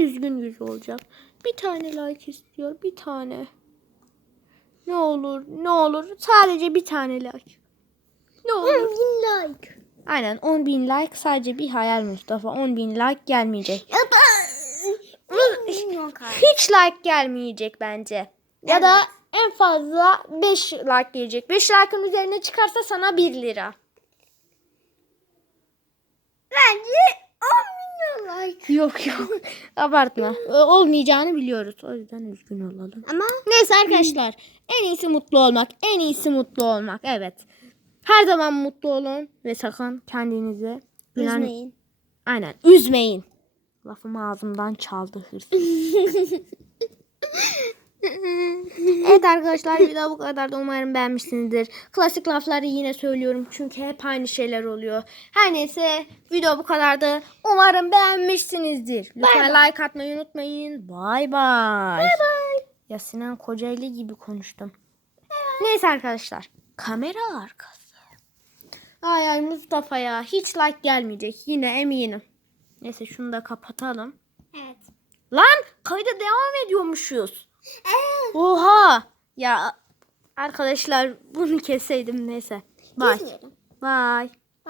üzgün yüz olacak. Bir tane like istiyor. Bir tane. Ne olur ne olur sadece bir tane like. Ne olur. like. Aynen 10 bin like sadece bir hayal Mustafa. 10 bin like gelmeyecek. Ya da. Hiç like gelmeyecek bence. Ya da en fazla 5 like gelecek. 5 like'ın üzerine çıkarsa sana 1 lira. Bence 10 milyon like. Yok yok. Abartma. Ee, Olmayacağını biliyoruz. O yüzden üzgün olalım. Ama Neyse arkadaşlar. En iyisi mutlu olmak. En iyisi mutlu olmak. Evet. Her zaman mutlu olun ve sakın kendinizi gülen- üzmeyin. Aynen. Üzmeyin. Lafımı ağzımdan çaldı hırsız. evet arkadaşlar video bu kadar da umarım beğenmişsinizdir. Klasik lafları yine söylüyorum çünkü hep aynı şeyler oluyor. Her neyse video bu kadardı. Umarım beğenmişsinizdir. Lütfen like atmayı unutmayın. Bay bay. Ya Sinan Kocaeli gibi konuştum. Neyse arkadaşlar. Kamera arkası. Ay ay Mustafa ya. Hiç like gelmeyecek. Yine eminim. Neyse şunu da kapatalım. Evet. Lan kayda devam ediyormuşuz. Evet. Oha. Ya arkadaşlar bunu keseydim neyse. Bye. Kesmiyorum. Bye.